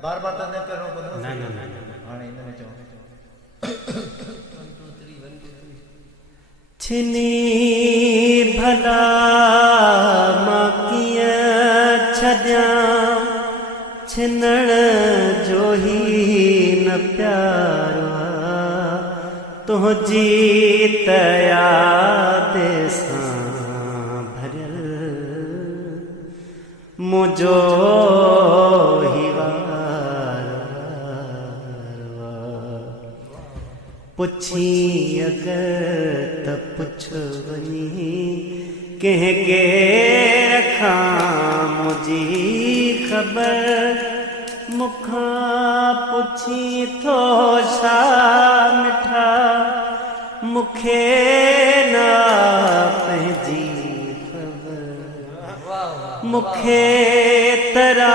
बार बार तो नहीं करो ना ना ना हाँ नहीं इन्हें चलो छिनी भला माकिया छड्या छिनण जो ही न प्यारो तुझी याद सां भरियल मुझो ही पुछी अगर त पुछ वनी कंहिंखे रखां मुझी ख़बर मुखां पुछी थो छा मिठा मुखे ना पंहिंजी ख़बर मुखे तरा